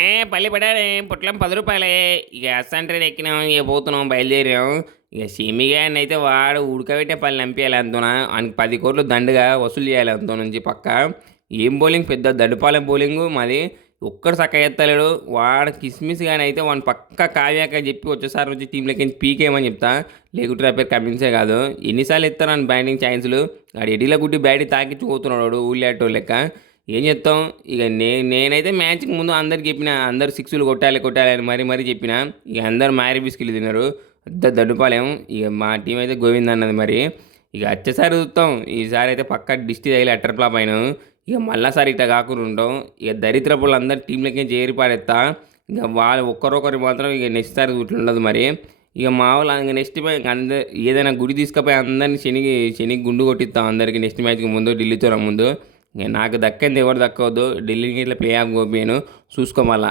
ఏ పల్లి పడాడే పుట్లం 10 రూపాయలే. ఇక అస్సాం ట్రైన్ ఎక్కినాం. ఇక పోతున్నాం బయలుదేరాం. ఇక షిమిగాడిని అయితే వాడు ఉడకబెట్టే పళ్ళు నంపియాలి అంతన. ఆయనకి 10 కోట్లు దండగా వసూలు చేయాలి అంత నుంచి పక్క. ఏం బౌలింగ్ పెద్ద దడుపాలెం బౌలింగు మాది. ఒక్కడు చక్కగా ఎత్తలేడు. వాడు కిస్మిస్ కానీ అయితే వాడిని పక్క కావ్యాక చెప్పి వచ్చేసారి నుంచి టీంలోకి పీకేయమని చెప్తా. లేకుంటే నా పేరు కమిన్సే కాదు. ఎన్నిసార్లు ఎత్తాను బ్యాటింగ్ ఛాన్సులు. వాడు ఎడిలో గుడ్డి బ్యాటింగ్ తాకిచ్చి పోతున్నాడు ఊళ్ళేటో లెక్క. ఏం చెప్తాం. ఇక నేనైతే మ్యాచ్కి ముందు అందరికి చెప్పిన అందరు సిక్స్లు కొట్టాలి కొట్టాలి అని మరీ చెప్పిన. ఇక అందరు మారి బిస్కిలు తిన్నారు. పెద్ద దడ్డుపాలెం. ఇక మా టీం అయితే గోవింద అన్నది మరి. ఇక వచ్చేసారి చూస్తాం. ఈసారి అయితే పక్క డిస్టి తగిలి అట్టర్ ఫ్లాప్ అయినాం. ఇక మళ్ళాసారి ఇట్లా కాకుండా ఉంటాం. ఇక దరిద్రపులు అందరు టీంలకి చేరి పాడేస్తా. ఇక వాళ్ళు ఒక్కరొకరు మాత్రం ఇక నెక్స్ట్ సారి ఇట్లా ఉండదు మరి. ఇక మా వాళ్ళు ఇంక నెక్స్ట్ మ్యాచ్ అందరు ఏదైనా గుడి తీసుకుపోయి అందరిని శనికి గుండు కొట్టిస్తాం అందరికి నెక్స్ట్ మ్యాచ్కి ముందు ఢిల్లీతో ముందు. ఇక నాకు దక్కింది ఎవరు దక్కవద్దు. ఢిల్లీకి ఇట్లా ప్లే ఆఫ్ గోపియను చూసుకోమల్లా.